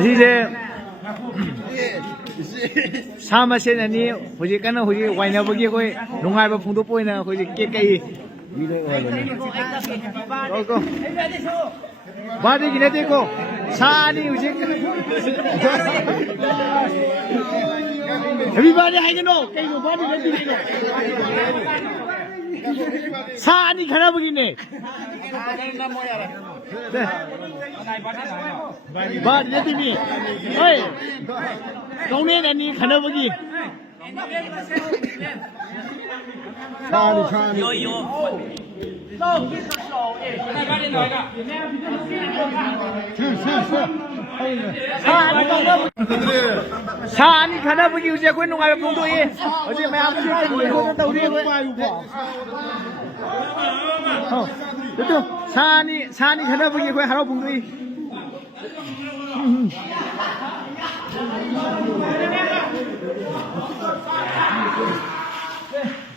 이제 사마 세나니 호지 까나 호지 와이나 보기 거기 농아바 풍도 보이나 호지 깨깨이 고고 바디기네 되고 사니 호지 Everybody I know 깨고 바디 레디 사니 가나 보기네 네 바디 레디미 어이 동네는 가나 보기 차니 사니 가나 보기 우지야 그 농아를 봉도에 어제 매 아무 일 때문에 그랬다 우리 또 사니 가나 보기 그 하러 봉도에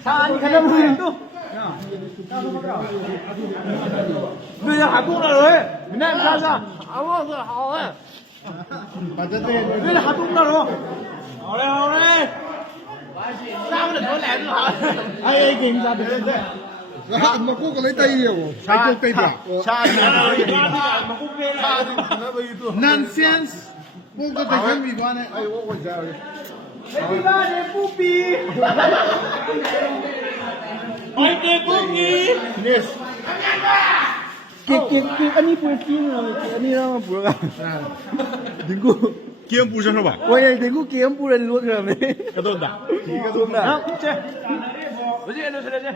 사니 가나 보기 또 bây giờ hạ tung nào rồi mình em ra ra áo rồi hào ấy đây là hạ tung nào rồi hào đây sao mà có lẽ nữa hả ai kìm ra được đấy mà cô có lấy tay nhiều sai cô tay bạc sai nonsense cô có tay không bị quan này ai cô còn sao đi ba để phú pi ai để phú pi anh đi phú pi rồi anh đi đâu mà phú ra đừng có kiếm bù sao bà ôi đừng có kiếm bù lên luôn rồi mày cái tôn đã cái tôn đã chơi cái gì nó sẽ đây